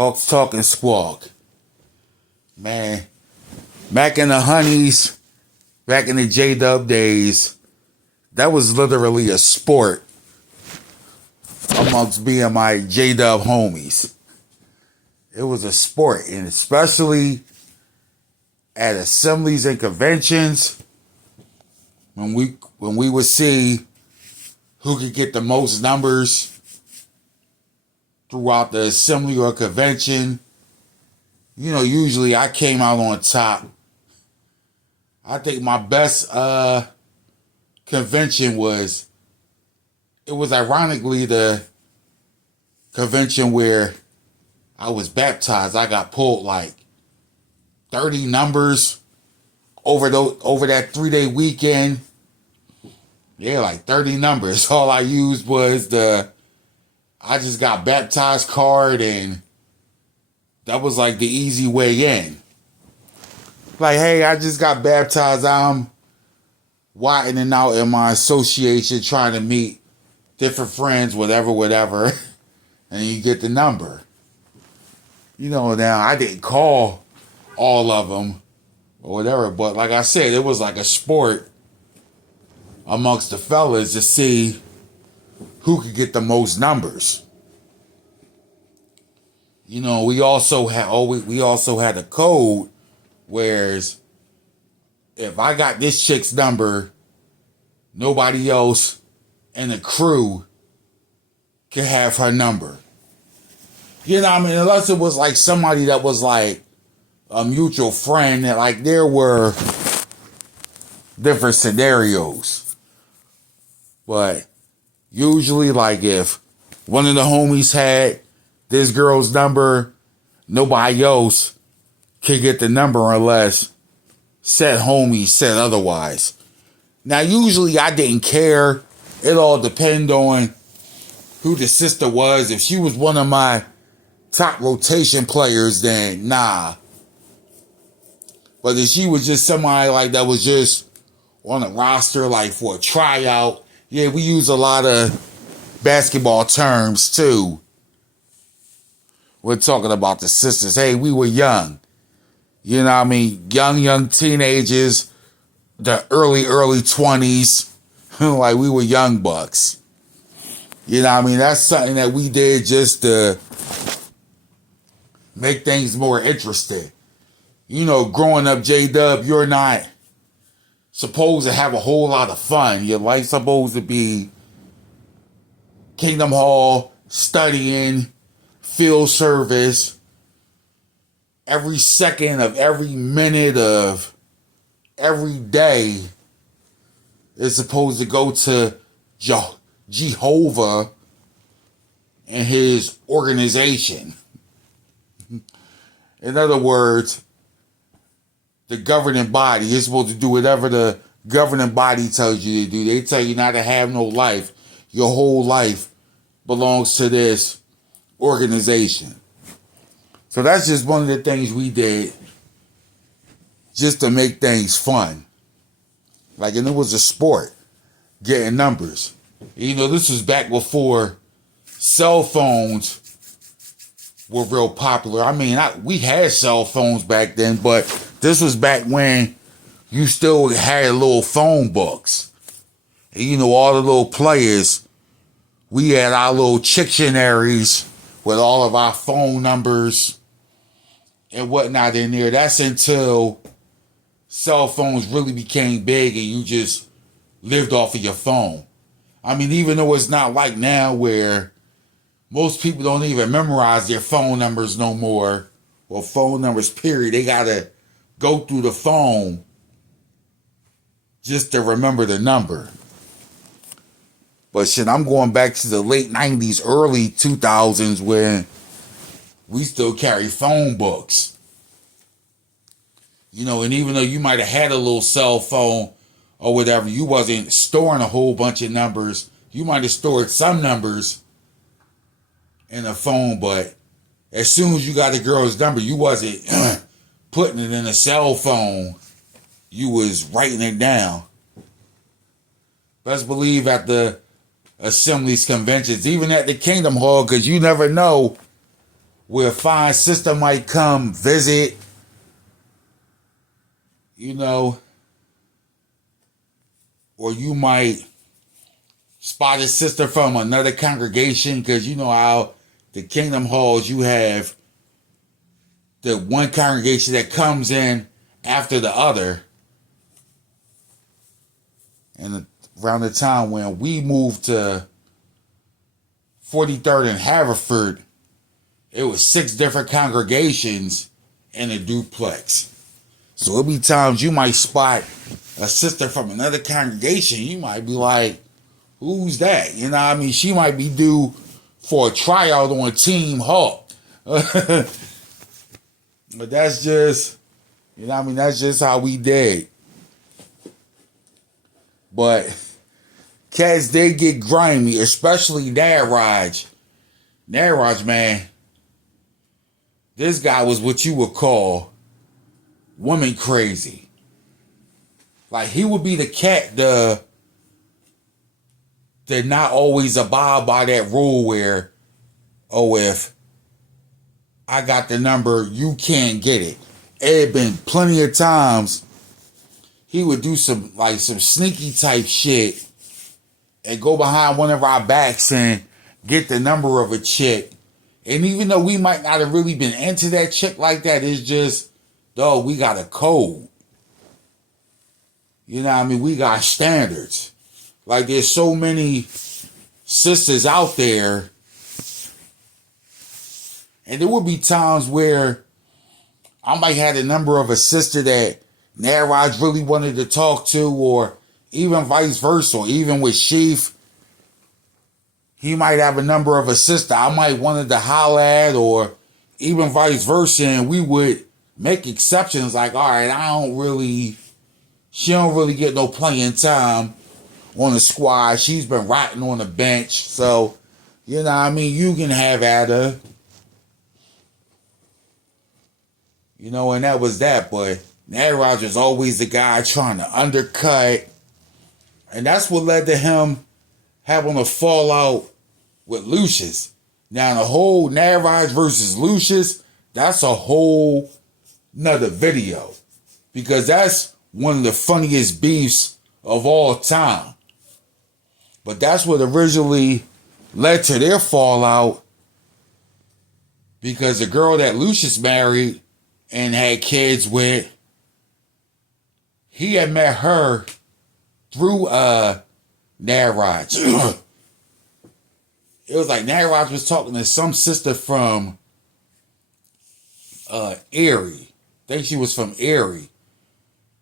HAWKE'S, Tawk, and Squawk. Man, back in the honeys, back in the Dubb days, that was literally a sport amongst being my Dubb homies. It was a sport, and especially at assemblies and conventions, when we would see who could get the most numbers throughout the assembly or convention. You know, usually I came out on top. I think my best convention was ironically the convention where I was baptized. I got pulled like 30 numbers over that 3-day weekend. Yeah, like 30 numbers. All I used was I just got baptized card, and that was like the easy way in. Like, hey, I just got baptized. I'm widening out in my association, trying to meet different friends, whatever. And you get the number. You know, now I didn't call all of them or whatever, but like I said, it was like a sport amongst the fellas to see who could get the most numbers. You know, we also had a code, whereas if I got this chick's number, nobody else in the crew could have her number. You know what I mean? Unless it was like somebody that was like a mutual friend, that like there were different scenarios. But usually, like, if one of the homies had this girl's number, nobody else could get the number unless said homie said otherwise. Now, usually I didn't care. It all depended on who the sister was. If she was one of my top rotation players, then nah. But if she was just somebody like that was just on a roster, like for a tryout, yeah, we use a lot of basketball terms too. We're talking about the sisters. Hey, we were young. You know what I mean? Young teenagers, the early 20s. Like, we were young bucks. You know what I mean? That's something that we did just to make things more interesting. You know, growing up, Dubb, you're not supposed to have a whole lot of fun. Your life's supposed to be Kingdom Hall, studying, field service, every second of every minute of every day is supposed to go to Jehovah and his organization. In other words, the governing body is supposed to do whatever the governing body tells you to do. They tell you not to have no life. Your whole life belongs to this organization. So that's just one of the things we did just to make things fun. Like, and it was a sport, getting numbers. You know, this was back before cell phones were real popular. I mean, we had cell phones back then, but this was back when you still had little phone books. And, you know, all the little players, we had our little dictionaries with all of our phone numbers and whatnot in there. That's until cell phones really became big and you just lived off of your phone. I mean, even though it's not like now where most people don't even memorize their phone numbers no more, or phone numbers, period. They got to go through the phone just to remember the number. But shit, I'm going back to the late 90s, early 2000s when we still carry phone books. You know, and even though you might have had a little cell phone or whatever, you wasn't storing a whole bunch of numbers. You might have stored some numbers in a phone, but as soon as you got a girl's number, you wasn't putting it in a cell phone. You was writing it down. Best believe at the assemblies, conventions, even at the Kingdom Hall, because you never know where a fine sister might come visit, or you might spot a sister from another congregation, because you know how the Kingdom Halls, you have the one congregation that comes in after the other. And around the time when we moved to 43rd and Haverford, it was 6 different congregations in a duplex. So it'll be times you might spot a sister from another congregation. You might be like, who's that? You know what I mean? She might be due for a tryout on Team Hawk. But that's just, that's just how we did. But cats did get grimy, especially Naraj. Naraj, man, this guy was what you would call woman crazy. Like, he would be the cat that not always abide by that rule where, if I got the number, you can't get it. It had been plenty of times he would do some sneaky type shit and go behind one of our backs and get the number of a chick. And even though we might not have really been into that chick like that, it's just, dog, we got a code. You know what I mean? We got standards. Like, there's so many sisters out there. And there would be times where I might have the number of a sister that Naraj really wanted to talk to, or even vice versa, or even with Sheaf, he might have a number of a sister I might wanted to holler at, or even vice versa, and we would make exceptions like, all right, she don't really get no playing time on the squad. She's been rotting on the bench, so, you know what I mean, you can have at her. And that was that, but Naraj was always the guy trying to undercut. And that's what led to him having a fallout with Lucius. Now, the whole Naraj versus Lucius, that's a whole nother video. Because that's one of the funniest beefs of all time. But that's what originally led to their fallout. Because the girl that Lucius married and had kids with, he had met her through Naraj. It was like Naraj was talking to some sister from Erie. I think she was from Erie.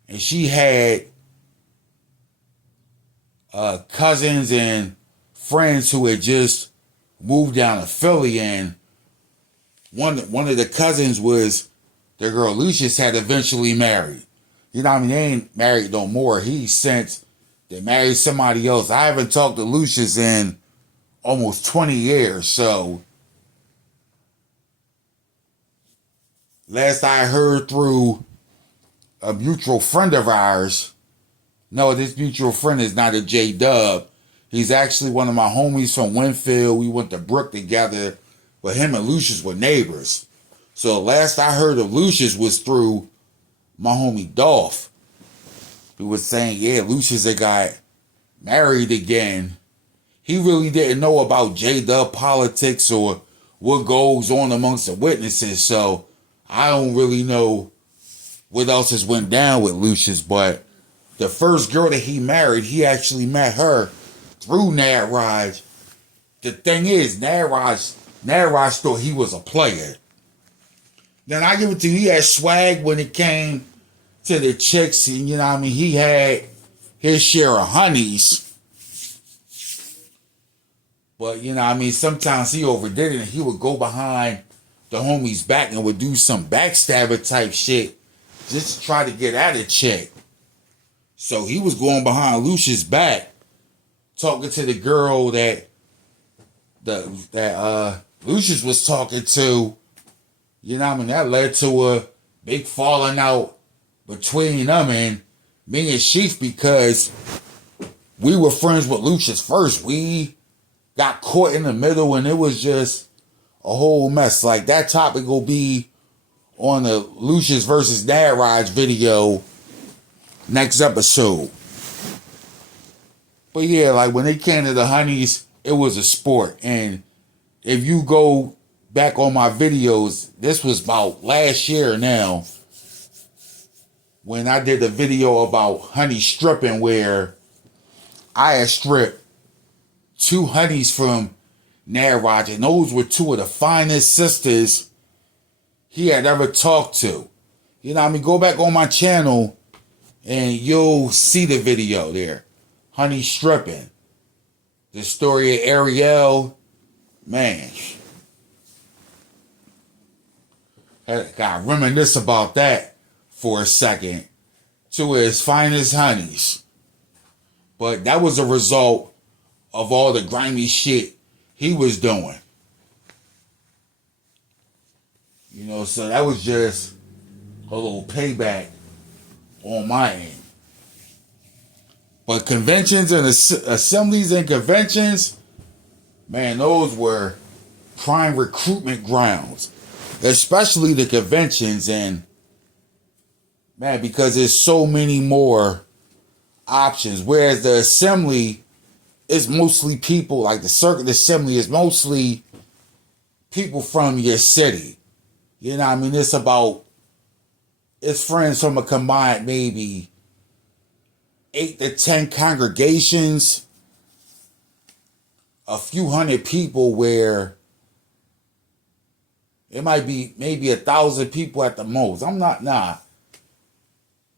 And she had cousins and friends who had just moved down to Philly, and one of the cousins was the girl Lucius had eventually married. You know what I mean? They ain't married no more. They married somebody else. I haven't talked to Lucius in almost 20 years. So last I heard through a mutual friend of ours, no, this mutual friend is not a Dubb. He's actually one of my homies from Winfield. We went to Brook together, but him and Lucius were neighbors. So last I heard of Lucius was through my homie Dolph, who was saying, yeah, Lucius had got married again. He really didn't know about Dubb politics or what goes on amongst the witnesses, so I don't really know what else has went down with Lucius, but the first girl that he married, he actually met her through Naraj. The thing is, Naraj thought he was a player. Then I give it to you, he had swag when it came to the chicks, and you know what I mean, he had his share of honeys. But you know what I mean, sometimes he overdid it, and he would go behind the homie's back and would do some backstabber type shit just to try to get at a chick. So he was going behind Lucius' back, talking to the girl that Lucius was talking to. You know what I mean? That led to a big falling out between them and me and Sheaf, because we were friends with Lucius first. We got caught in the middle, and it was just a whole mess. Like that topic will be on the Lucius versus Naraj video next episode. But yeah, like when it came to the honeys, it was a sport. And if you go back on my videos, this was about last year now, when I did a video about honey stripping, where I had stripped 2 honeys from Naraj, and those were 2 of the finest sisters he had ever talked to. You know what I mean? Go back on my channel and you'll see the video there. Honey stripping. The story of Ariel. Man. Gotta reminisce about that for a second. 2 of his finest honeys. But that was a result of all the grimy shit he was doing. You know, so that was just a little payback on my end. But conventions and assemblies and conventions, man, those were prime recruitment grounds. Especially the conventions, and man, because there's so many more options. Whereas the assembly is mostly people, like the circuit assembly is mostly people from your city. You know what I mean? It's friends from a combined maybe 8 to 10 congregations, a few hundred people, where it might be maybe 1,000 people at the most. No,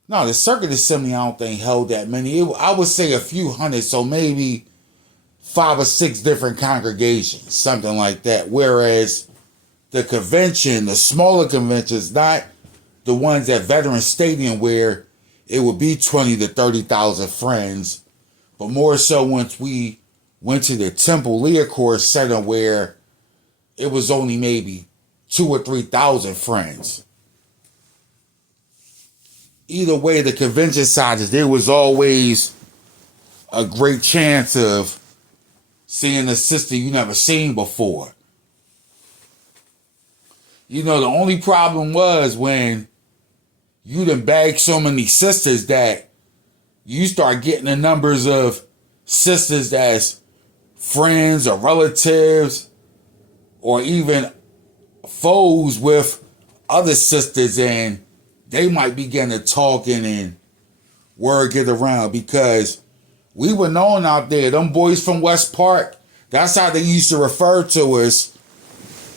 the circuit assembly I don't think held that many. I would say a few hundred, so maybe 5 or 6 different congregations, something like that. Whereas the convention, the smaller conventions, not the ones at Veterans Stadium where it would be 20 to 30,000 friends, but more so once we went to the Temple Leocore Center, where it was only maybe 2,000 or 3,000 friends. Either way, the convention side, there was always a great chance of seeing a sister you never seen before. You know, the only problem was when you done bagged so many sisters that you start getting the numbers of sisters that's friends or relatives or even foes with other sisters, and they might begin to talking and word get around, because we were known out there, them boys from West Park, that's how they used to refer to us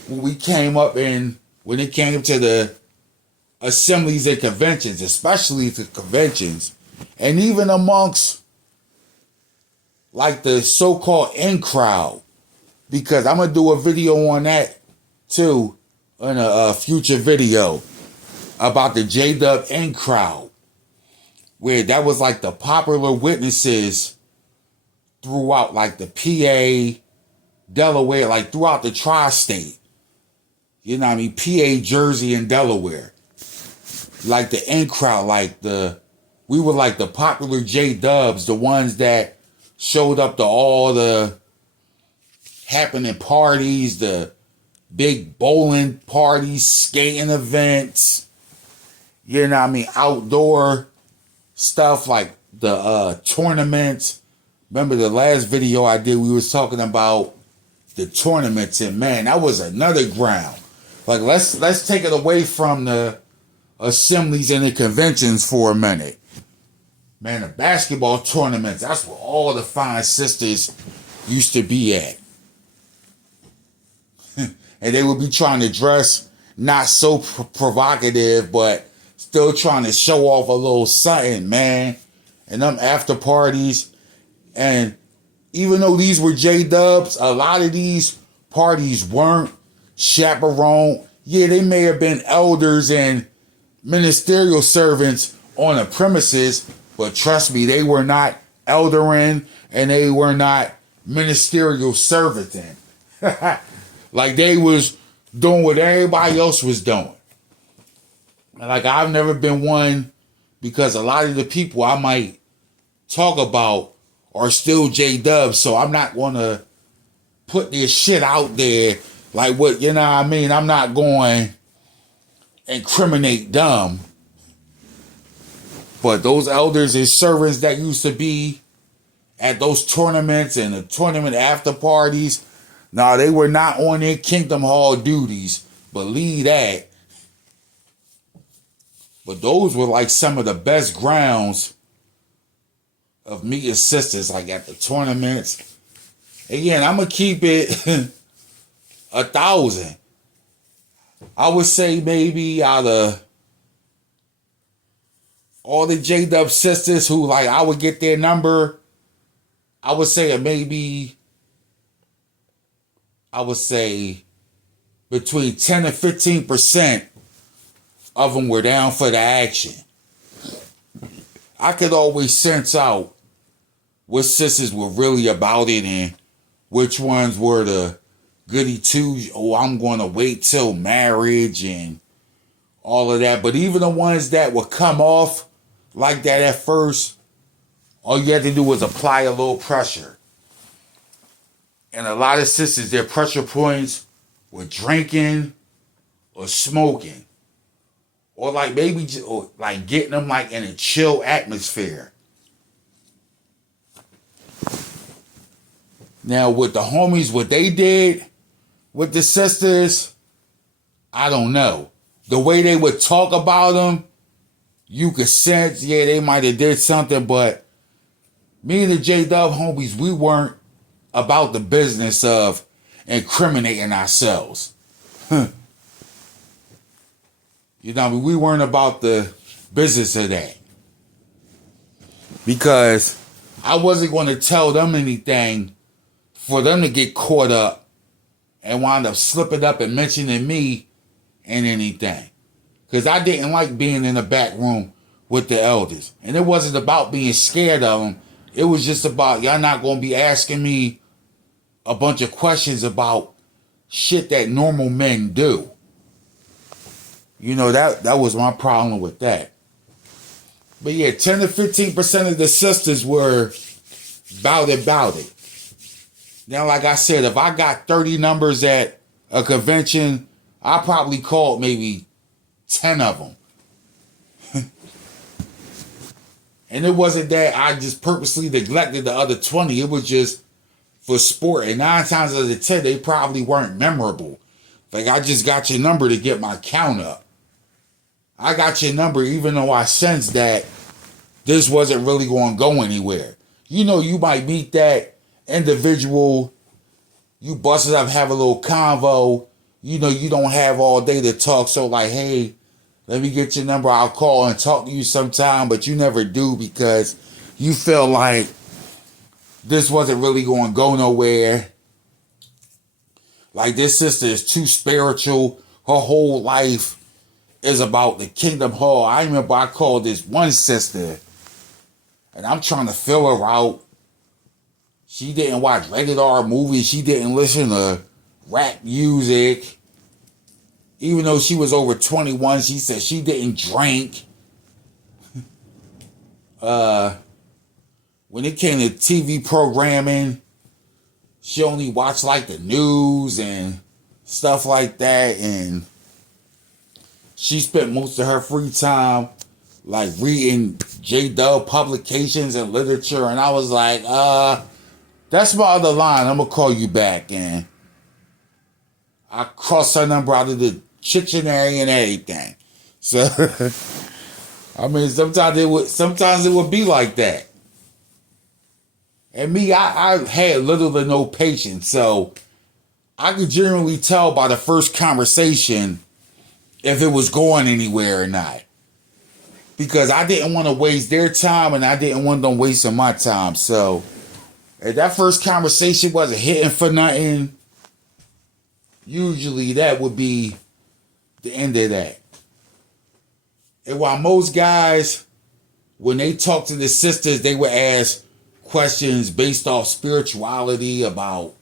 when we came up in, when it came to the assemblies and conventions, especially the conventions, and even amongst like the so-called in crowd, because I'm gonna do a video on that too in a future video about the Dubb in crowd, where that was like the popular witnesses throughout like the PA, Delaware, like throughout the tri-state. You know what I mean? PA, Jersey, and Delaware. Like the in crowd, we were like the popular Dubbs, the ones that showed up to all the happening parties, the big bowling parties, skating events, you know what I mean, outdoor stuff like the tournaments. Remember the last video I did, we was talking about the tournaments, and man, that was another ground. Like let's take it away from the assemblies and the conventions for a minute. Man, the basketball tournaments, that's where all the fine sisters used to be at. And they would be trying to dress not so provocative, but still trying to show off a little something, man. And them after parties. And even though these were Dubs, a lot of these parties weren't chaperoned. Yeah, they may have been elders and ministerial servants on the premises, but trust me, they were not eldering and they were not ministerial servanting. Like they was doing what everybody else was doing. And like I've never been one, because a lot of the people I might talk about are still Dubs, so I'm not going to put this shit out there Like what, you know what I mean? I'm not going incriminate them. But those elders and servants that used to be at those tournaments and the tournament after parties, no, they were not on their Kingdom Hall duties. Believe that. But those were like some of the best grounds of meeting sisters, like at the tournaments. Again, I'm going to keep it 1,000. I would say maybe out of all the J-Dubb sisters who, like, I would get their number, I would say between 10 and 15% of them were down for the action. I could always sense out what sisters were really about it and which ones were the goody twos. Oh, I'm going to wait till marriage and all of that. But even the ones that would come off like that at first, all you had to do was apply a little pressure. And a lot of sisters, their pressure points were drinking or smoking. Or like maybe or like getting them like in a chill atmosphere. Now with the homies, what they did with the sisters, I don't know. The way they would talk about them, you could sense, yeah, they might have did something, but me and the J-Dubb homies, we weren't about the business of incriminating ourselves. You know what I mean? We weren't about the business of that. Because I wasn't going to tell them anything for them to get caught up and wind up slipping up and mentioning me and anything. Because I didn't like being in the back room with the elders. And it wasn't about being scared of them. It was just about, y'all not going to be asking me a bunch of questions about shit that normal men do. You know, that was my problem with that. But yeah, 10 to 15% of the sisters were about it. Now, like I said, if I got 30 numbers at a convention, I probably called maybe 10 of them. And it wasn't that I just purposely neglected the other 20. It was just for sport. And 9 times out of 10, they probably weren't memorable. Like, I just got your number to get my count up. I got your number even though I sensed that this wasn't really going to go anywhere. You know, you might meet that individual, you bust it up, have a little convo. You know, you don't have all day to talk. So like, hey, let me get your number. I'll call and talk to you sometime. But you never do because you feel like this wasn't really going to go nowhere. Like, this sister is too spiritual. Her whole life is about the Kingdom Hall. I remember I called this one sister and I'm trying to fill her out. She didn't watch rated R movies. She didn't listen to rap music. Even though she was over 21, she said she didn't drink. When it came to TV programming, she only watched like the news and stuff like that. And she spent most of her free time like reading J-Dubb publications and literature. And I was like, that's my other line. I'm going to call you back. And I crossed her number out of the dictionary and everything. So, I mean, sometimes it would be like that. And me, I had little to no patience. So, I could generally tell by the first conversation if it was going anywhere or not. Because I didn't want to waste their time and I didn't want them wasting my time. So, if that first conversation wasn't hitting for nothing, usually that would be the end of that. And while most guys, when they talk to the sisters, they would ask questions based off spirituality about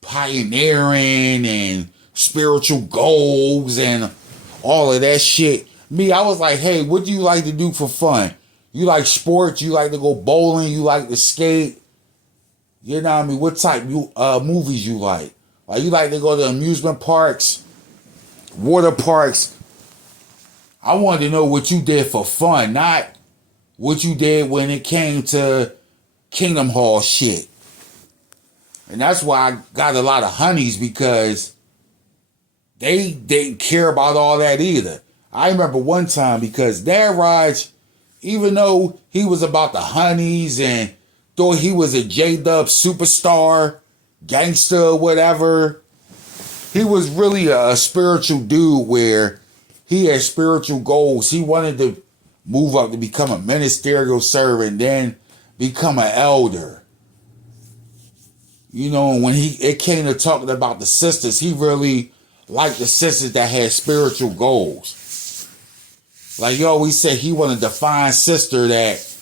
pioneering and spiritual goals and all of that shit. Me, I was like, hey, what do you like to do for fun? You like sports? You like to go bowling? You like to skate? You know what I mean? What type of movies you like? Like, you like to go to amusement parks, water parks. I wanted to know what you did for fun, not what you did when it came to Kingdom Hall shit. And that's why I got a lot of honeys, because they didn't care about all that either. I remember one time, because Dad Raj, even though he was about the honeys and thought he was a J-Dubb superstar, gangster, or whatever, he was really a spiritual dude where he had spiritual goals. He wanted to move up to become a ministerial servant, then become an elder. You know, when it came to talking about the sisters, he really liked the sisters that had spiritual goals. Like he always said, he wanted to find sister that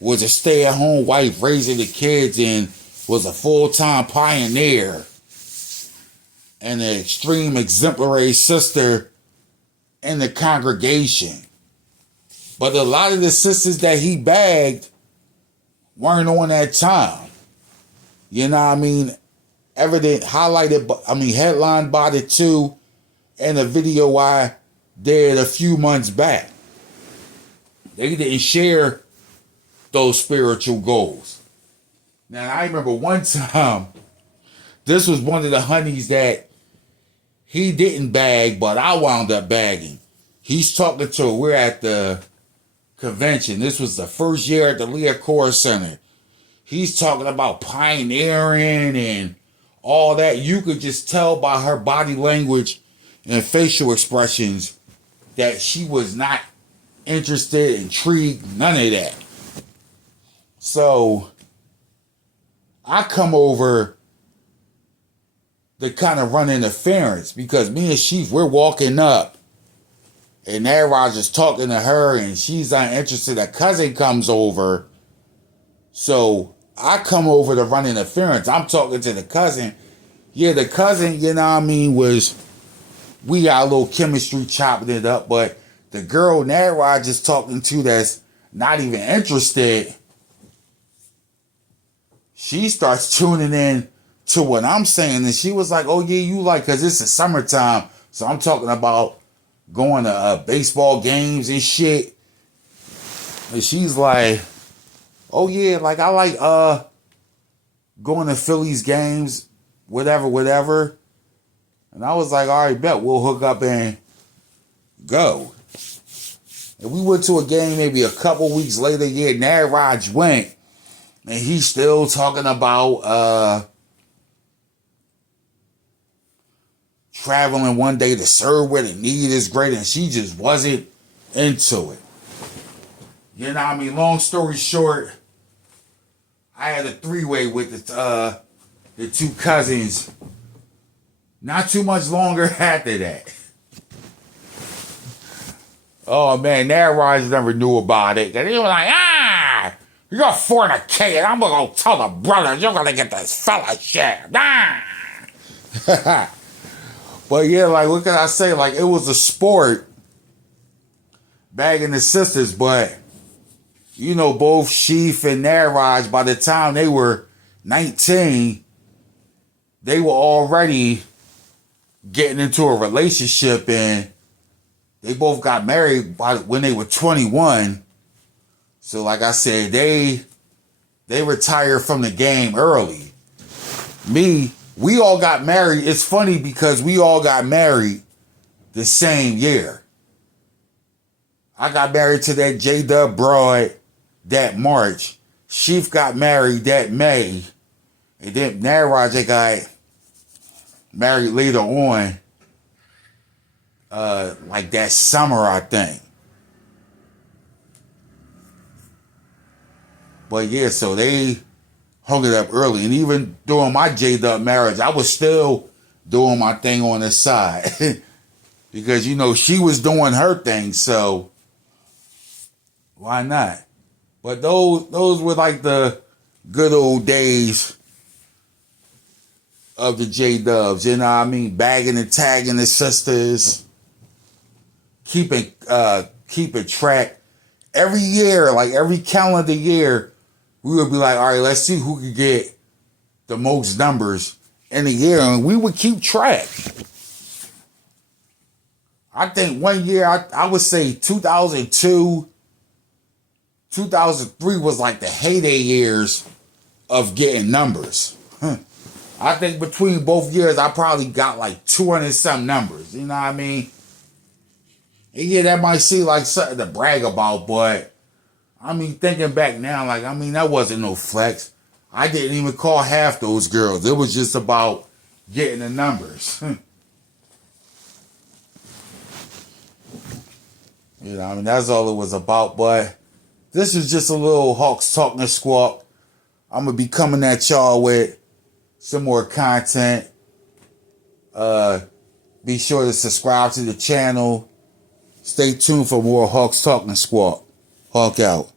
was a stay-at-home wife raising the kids and was a full-time pioneer and an extreme exemplary sister in the congregation. But a lot of the sisters that he bagged weren't on that time. You know what I mean? Headlined by the two in a video I did a few months back. They didn't share those spiritual goals. Now, I remember one time, this was one of the honeys that he didn't bag, but I wound up bagging. He's talking to her. We're at the convention. This was the first year at the Leah Core Center. He's talking about pioneering and all that. You could just tell by her body language and facial expressions that she was not interested, intrigued, none of that. So I come over to kind of run interference, because me and Sheaf, we're walking up and Naraj is talking to her and she's not interested. A cousin comes over. So I come over to run interference. I'm talking to the cousin. Yeah, the cousin, you know what I mean, we got a little chemistry chopping it up, but the girl Naraj is talking to that's not even interested, she starts tuning in to what I'm saying, and she was like, oh yeah, you like, because it's the summertime, so I'm talking about going to baseball games and shit, and she's like, oh yeah, like I like going to Phillies games, whatever. And I was like, all right, bet, we'll hook up and go. And we went to a game maybe a couple weeks later. Yeah, Naraj went, and he's still talking about traveling one day to serve where the need is great, and she just wasn't into it. You know what I mean? Long story short, I had a three-way with the two cousins. Not too much longer after that. Oh man, Naraj never knew about it. And he was like, you're fornicating. I'm gonna go tell the brothers you're gonna get this fellowship. But yeah, like what can I say? Like it was a sport bagging the sisters, but you know, both Sheaf and Naraj, by the time they were 19, they were already getting into a relationship, and they both got married when they were 21. So like I said, they retired from the game early. We all got married. It's funny because we all got married the same year. I got married to that J-Dubb broad that March. Sheaf got married that May. And then Naraj got married later on, like that summer, I think. But yeah, so they hung it up early. And even during my J-Dubb marriage, I was still doing my thing on the side. Because, you know, she was doing her thing, so why not? But those were like the good old days of the J-Dubbs, you know what I mean? Bagging and tagging the sisters, keeping track. Every year, like every calendar year, we would be like, all right, let's see who could get the most numbers in a year, and we would keep track. I think one year, I would say 2002, 2003 was like the heyday years of getting numbers. I think between both years, I probably got like 200 some numbers. You know what I mean? And yeah, that might seem like something to brag about, but I mean, thinking back now, like, I mean, that wasn't no flex. I didn't even call half those girls. It was just about getting the numbers. You know, I mean, that's all it was about. But this is just a little Hawks talking Squawk. I'm going to be coming at y'all with some more content. Be sure to subscribe to the channel. Stay tuned for more Hawks talking Squawk. Hawk out.